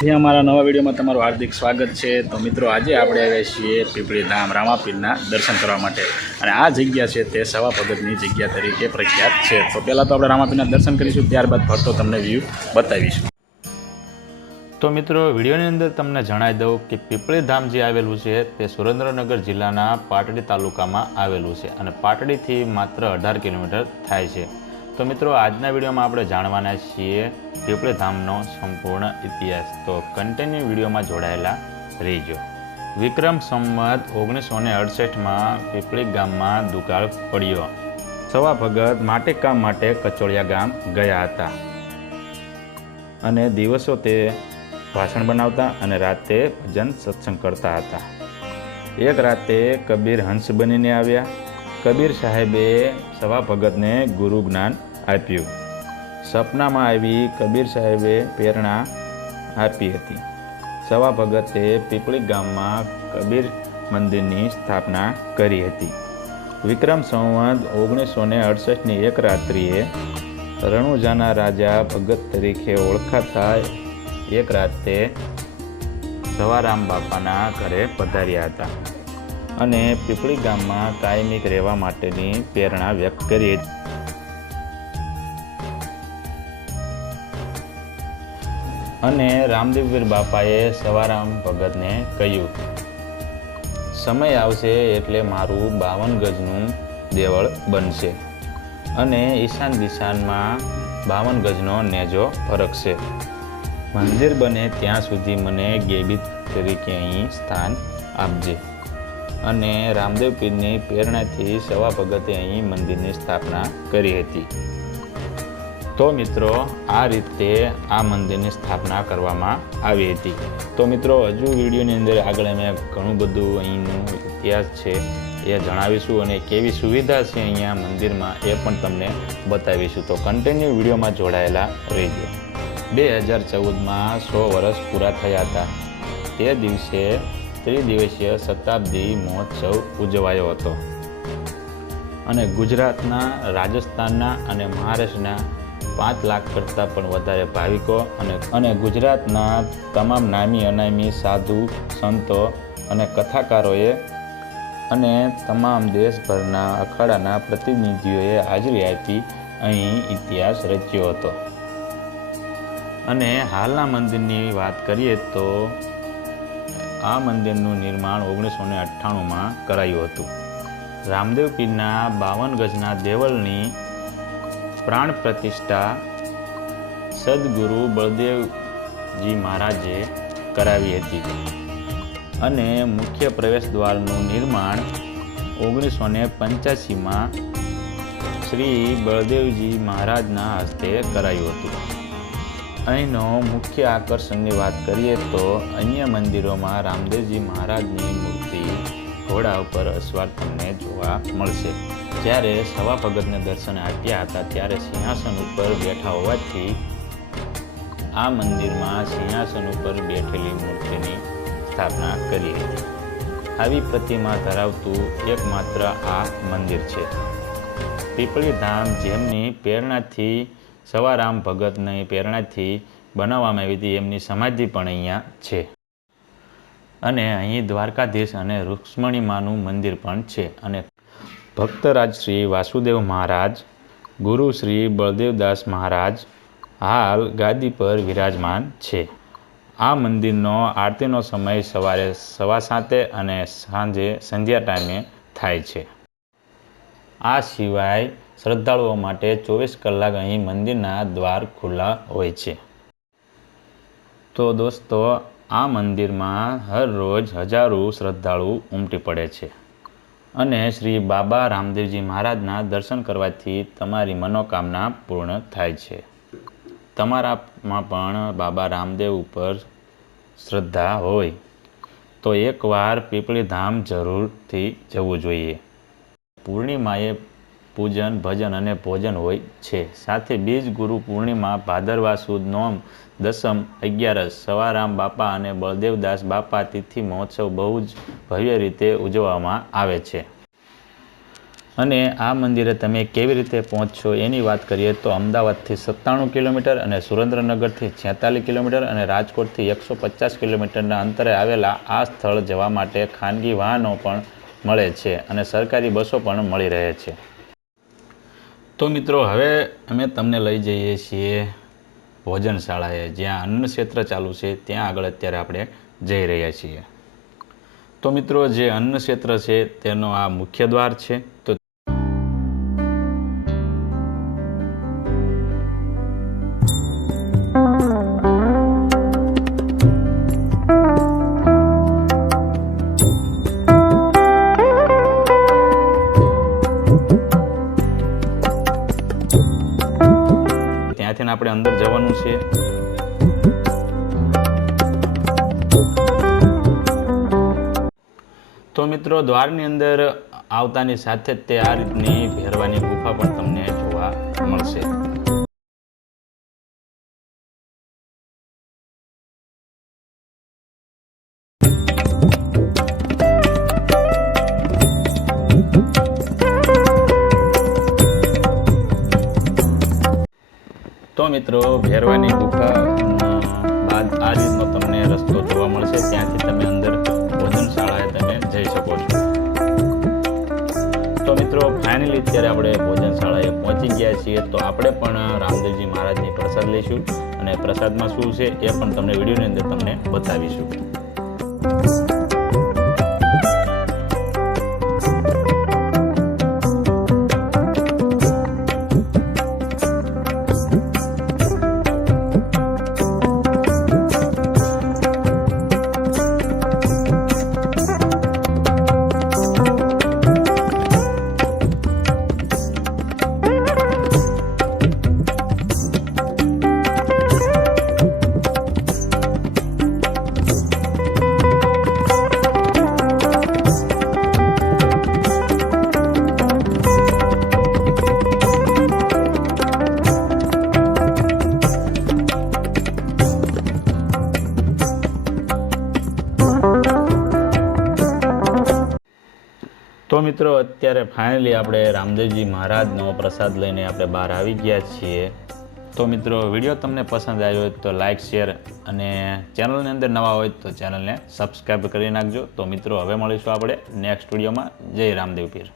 અમારા નવા વિડીયોમાં તમારું હાર્દિક સ્વાગત છે। તો મિત્રો આજે આપણે આવ્યા છીએ પીપળી ધામ રામાપીરના દર્શન કરવા માટે અને આ જગ્યા છે તે સવા ભગતની જગ્યા તરીકે પ્રખ્યાત છે। તો પહેલાં તો આપણે રામાપીરના દર્શન કરીશું, ત્યારબાદ ફરતો તમને વ્યૂ બતાવીશું। તો મિત્રો વિડીયોની અંદર તમને જણાવી દઉં કે પીપળી ધામ જે આવેલું છે તે સુરેન્દ્રનગર જિલ્લાના પાટડી તાલુકામાં આવેલું છે અને પાટડીથી માત્ર 18 કિલોમીટર થાય છે। તો મિત્રો આજના વિડીયોમાં આપણે જાણવાના છીએ પીપળી ધામનો સંપૂર્ણ ઇતિહાસ। તો કન્ટિન્યુ વિડીયોમાં જોડાયેલા રહીજો। વિક્રમ સંવત 1968માં પીપળી ગામમાં દુકાળ પડ્યો। સવા ભગત માટીકામ માટે કચોળિયા ગામ ગયા હતા અને દિવસો તે ભાષણ બનાવતા અને રાતે ભજન સત્સંગ કરતા હતા। એક રાતે કબીર હંસ બનીને આવ્યા। કબીર સાહેબે સવા ભગતને ગુરુ જ્ઞાન આપ્યું। સપનામાં આવી કબીર સાહેબે પ્રેરણા આપી હતી। સવા ભગતે પીપળી ગામમાં કબીર મંદિરની સ્થાપના કરી હતી। વિક્રમ સંવત 1968ની એક રાત્રિએ રણુજાના રાજા ભગત તરીકે ઓળખાતા એક રાતે સવારામ બાપાના ઘરે પધાર્યા હતા અને પીપળી ગામમાં કાયમિક રહેવા માટેની પ્રેરણા વ્યક્ત કરી। અને રામદેવવીર બાપાએ સવારામ ભગતને કહ્યું, સમય આવશે એટલે મારું 52 ગજનું દેવળ બનશે અને ઈશાન દિશામાં 52 ગજનો નેજો ફરકશે। મંદિર બને ત્યાં સુધી મને ગેબી તરીકે અહીં સ્થાન આપજે। અને રામદેવ પીરની પ્રેરણાથી સવા ભગતે અહીં મંદિરની સ્થાપના કરી હતી। તો મિત્રો આ રીતે આ મંદિરની સ્થાપના કરવામાં આવી હતી। તો મિત્રો હજુ વિડીયોની અંદર આગળ અમે ઘણું બધું અહીંનું ઇતિહાસ છે એ જણાવીશું અને કેવી સુવિધા છે અહીંયા મંદિરમાં એ પણ તમને બતાવીશું। તો કન્ટિન્યુ વિડીયોમાં જોડાયેલા રહેજો। 2014માં 100 વર્ષ પૂરા થયા હતા। તે દિવસે ત્રિદિવસીય શતાબ્દી મહોત્સવ ઉજવાયો હતો અને ગુજરાતના, રાજસ્થાનના અને મહારાષ્ટ્રના 5 લાખ કરતાં પણ વધારે ભાવિકો અને ગુજરાતના તમામ નામી અનામી સાધુ સંતો અને કથાકારોએ અને તમામ દેશભરના અખાડાના પ્રતિનિધિઓએ હાજરી આપી અહીં ઇતિહાસ રચ્યો હતો। અને હાલના મંદિરની વાત કરીએ તો આ મંદિરનું નિર્માણ 1998માં કરાયું હતું। રામદેવ પીરના 52 ગજના દેવળની પ્રાણ પ્રતિષ્ઠા સદગુરુ બળદેવજી મહારાજે કરાવી હતી અને મુખ્ય પ્રવેશ દ્વારનું નિર્માણ 1985માં શ્રી બળદેવજી મહારાજના હસ્તે કરાયું હતું। અહીંનો મુખ્ય આકર્ષણની વાત કરીએ તો અન્ય મંદિરોમાં રામદેવજી મહારાજની મૂર્તિ ઘોડા ઉપર અસવાર તમને જોવા મળશે, જ્યારે સવા ભગતને દર્શન આપ્યા હતા ત્યારે સિંહાસન ઉપર બેઠા હોવાથી આ મંદિરમાં સિંહાસન ઉપર બેઠેલી મૂર્તિની સ્થાપના કરી હતી। આવી પ્રતિમા ધરાવતું એકમાત્ર આ મંદિર છે। પીપળી ધામ જેમની પ્રેરણાથી સવારામ ભગતની પ્રેરણાથી બનાવવામાં આવી હતી એમની સમાધિ પણ અહીંયા છે અને અહીં દ્વારકાધીશ અને રૂક્ષ્મણી માનું મંદિર પણ છે અને ભક્તરાજ શ્રી વાસુદેવ મહારાજ, ગુરુ શ્રી બળદેવદાસ મહારાજ હાલ ગાદી પર વિરાજમાન છે। આ મંદિરનો આરતીનો સમય સવારે 7:15 અને સાંજે સંધ્યા ટાઈમે થાય છે। આ સિવાય શ્રદ્ધાળુઓ માટે 24 કલાક અહીં મંદિરના દ્વાર ખુલ્લા હોય છે। તો દોસ્તો આ મંદિરમાં હર રોજ હજારો શ્રદ્ધાળુ ઉમટી પડે છે અને શ્રી બાબા રામદેવજી મહારાજના દર્શન કરવાથી તમારી મનોકામના પૂર્ણ થાય છે। તમારામાં પણ બાબા રામદેવ ઉપર શ્રદ્ધા હોય તો એકવાર પીપળી ધામ જરૂરથી જવું જોઈએ। પૂર્ણિમાએ પૂજન, ભજન અને ભોજન હોય છે। સાથે બીજ ગુરુ પૂર્ણિમા, ભાદરવા સુદ નોમ, દસમ, 11 સવારામ બાપા અને બળદેવદાસ બાપા તિથિ મહોત્સવ બહુ જ ભવ્ય રીતે ઉજવવામાં આવે છે અને આ મંદિરે તમે કેવી રીતે પહોંચશો એની વાત કરીએ તો અમદાવાદથી 97 કિલોમીટર અને સુરેન્દ્રનગરથી 46 કિલોમીટર અને રાજકોટથી 150 કિલોમીટરના અંતરે આવેલા આ સ્થળ જવા માટે ખાનગી વાહનો પણ મળે છે અને સરકારી બસો પણ મળી રહે છે. તો મિત્રો, હવે અમે તમને લઈ જઈએ છીએ ભોજનશાળાએ, જ્યાં અન્ન ક્ષેત્ર ચાલુ છે. ત્યાં આગળ અત્યારે આપણે જઈ રહ્યા છીએ. તો મિત્રો, જે અન્ન ક્ષેત્ર છે તેનો આ મુખ્ય દ્વાર છે. તો ત્યાંથી આપણે અંદર જવાનું છે. તો મિત્રો, દ્વારની અંદર આવતાની સાથે જ તે આ રીતની ભેરવાની ગુફા પણ તમને જોવા મળશે. તો મિત્રો, ભેરવાની ગુફા બાદ આ રીતનો તમને રસ્તો જોવા મળશે. ત્યાંથી તમે અંદર ભોજનશાળાએ તમે જઈ શકો છો. તો મિત્રો, ફાઇનલી અત્યારે આપણે ભોજનશાળાએ પહોંચી ગયા છીએ. તો આપણે પણ રામદેવજી મહારાજની પ્રસાદ લઈશું અને પ્રસાદમાં શું છે એ પણ તમને વિડીયોની અંદર તમને બતાવીશું. તો મિત્રો, અત્યારે ફાઇનલી આપણે રામદેવજી મહારાજનો પ્રસાદ લઈને આપણે બહાર આવી ગયા છીએ. તો મિત્રો, વિડીયો તમને પસંદ આવ્યો હોય તો લાઇક, શેર અને ચેનલની અંદર નવા હોય તો ચેનલને સબસ્ક્રાઈબ કરી નાખજો. તો મિત્રો, હવે મળીશું આપણે નેક્સ્ટ વિડીયોમાં. જય રામદેવ પીર.